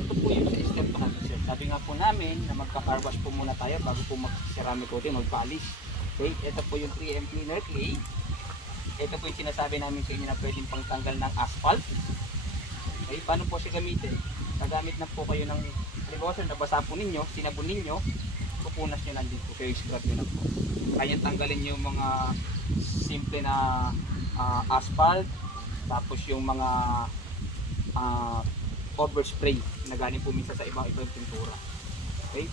Ito po yung sa step pa natin sir. Sabi nga po namin na magka-car wash po muna tayo bago po mag-ceramic coating, mag-polish. Okay, ito po yung 3M cleaner clay. Ito po yung sinasabi namin sa inyo na pwedeng pangtanggal ng asphalt. Okay, paano po siya gamitin? Gagamit na po kayo ng precaution, nabasa po ninyo, sinabon ninyo, pupunas nyo lang din po kayo, scrub nyo na po. Kaya tanggalin yung mga simple na asphalt, tapos yung mga overspray na galing po minsan sa ibang pintura. Okay?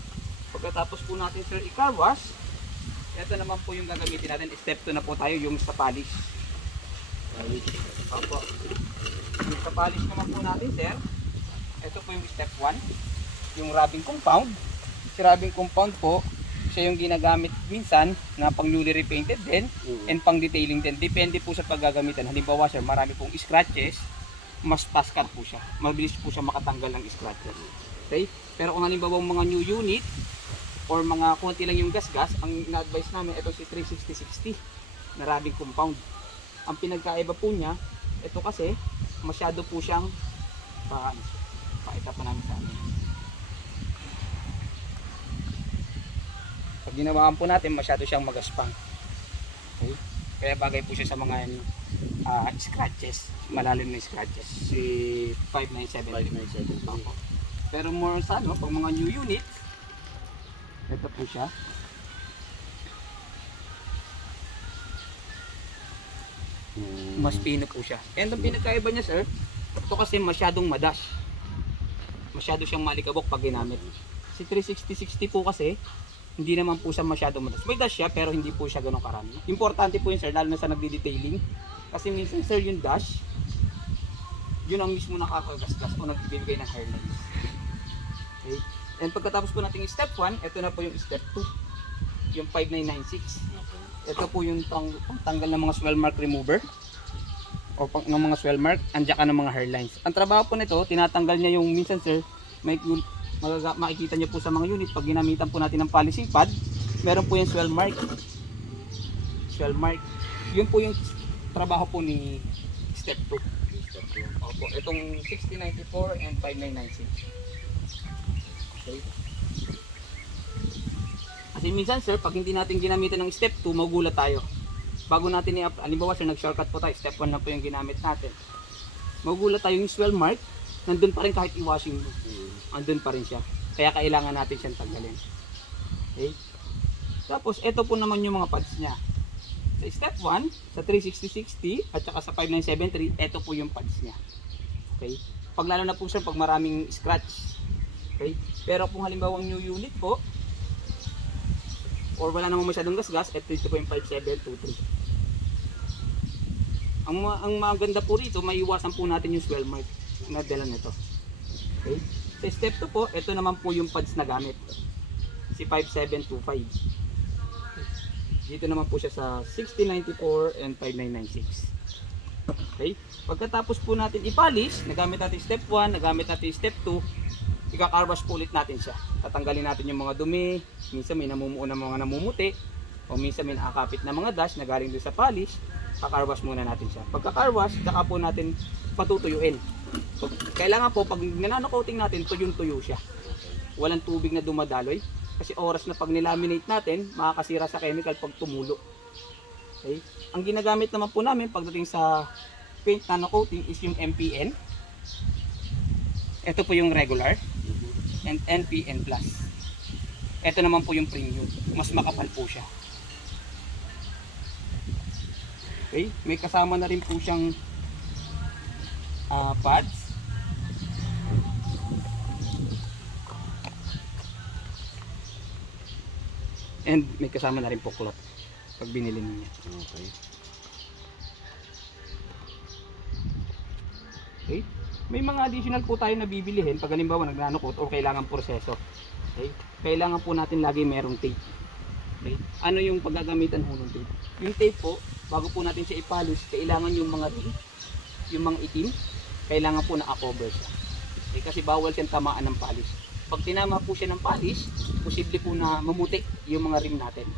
Pagkatapos po natin sir i-car wash, ito naman po yung gagamitin natin. Step 2 na po tayo, yung sa polish. Opo. Yung sa polish naman po natin sir, ito po yung step 1, yung rubbing compound. Si rubbing compound po, siya yung ginagamit minsan na pang newly repainted din and pang detailing din. Depende po sa paggagamitan. Halimbawa sir, marami pong scratches, mas fast cut po siya. Mabilis po siya makatanggal ng scratches. Okay? Pero kung halimbawa mga new unit or mga konti lang yung gasgas, ang ina-advise namin ito si 360-60 na rubbing compound. Ang pinagkaiba po niya, ito kasi masyado po siyang pakita pa namin sa amin. Pag ginawaan po natin, masyado siyang magaspang. Okay? Kaya bagay po siya sa mga scratches, malalim na scratches. Si 597. 597. Pero more sa pag mga new unit, ito po siya. Mas pino po siya. And ang pinagkaiba niya sir, ito kasi masyadong madash. Masyado siyang malikabok pag ginamit. Si 360-60 po kasi, hindi naman po siya masyadong madash. May dash siya pero hindi po siya ganun karami. Importante po yun sir, lalo na sa nagdi-detailing. Kasi minsan sir yung dash, yun ang mismo nakakagasgas o nagbibigay ng hairlines. Okay. And pagkatapos po natin yung step 1, ito na po yung step 2. Yung 5996. Ito po yung pangtanggal ng mga swell mark remover o ng mga swell mark, andyan ka ng mga hairlines. Ang trabaho po nito, tinatanggal niya yung minsan sir, makikita niyo po sa mga unit pag ginamitan po natin ng polishing pad, meron po yung swell mark. Swell mark. Yun po yung trabaho po ni step 2. Opo, itong 6094 and 5996. Okay. Kasi minsan sir, pag hindi natin ginamitan ng step 2, magugulat tayo. Bago natin i-apply, halimbawa sir, nag-shortcut po tayo, step 1 lang po yung ginamit natin. Magugulat tayo yung swell mark, nandun pa rin kahit i-washing mo. Andun pa rin siya. Kaya kailangan natin siyang tanggalin. Okay? Tapos, ito po naman yung mga pads niya. Sa step 1, sa 360-60, at saka sa 5973, ito po yung pads niya. Okay? Pag lalo na po sir, pag maraming scratch. Okay? Pero kung halimbawa new unit po, or wala namang masyadong gasgas, ito po yung 5723. Ang maganda po rito, maiiwasan po natin yung swell mark na dala nito. Okay? Sa step 2 po, ito naman po yung pads na gamit. Si 5725. Dito naman po siya sa 6094 and 5996. Okay? Pagkatapos po natin i-polish, nagamit natin step 1, nagamit natin step 2, ika-carwash po ulit natin siya. Tatanggalin natin yung mga dumi, minsan may namumuo ng mga namumuti, o minsan may nakakapit na mga dash na galing doon sa polish, kakarwash muna natin siya. Pagka-carwash, saka po natin patutuyuin. Kailangan po, pag nanano-coating natin, tuyong-tuyo siya. Walang tubig na dumadaloy. Kasi oras na pag nilaminate natin, makakasira sa chemical pag tumulo. Okay? Ang ginagamit naman po namin pagdating sa paint nano-coating is yung MPN. Ito po yung regular. And NPN+. Ito naman po yung premium. Mas makapal po siya. Okay, may kasama na rin po siyang pads. And may kasama na rin po cloth pag binili niya. Okay. Okay? May mga additional po tayo na bibilihin pag halimbawa nagnanukot o kailangan proseso. Okay? Kailangan po natin lagi merong tape. Okay? Ano yung paggagamitan ho ng tape? Yung tape po, bago po natin siya i-polish, kailangan yung mga ring, yung mga itim, kailangan po naka-cover siya. Okay? Kasi bawal siyang tamaan ng polish. Pag tinama po siya ng polish, posible po na mamuti yung mga ring natin.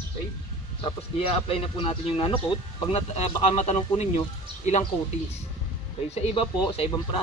Okay? Tapos i-apply na po natin yung nano coat. Pag baka matanong po ninyo, ilang coatings. Okay, sa iba po, sa ibang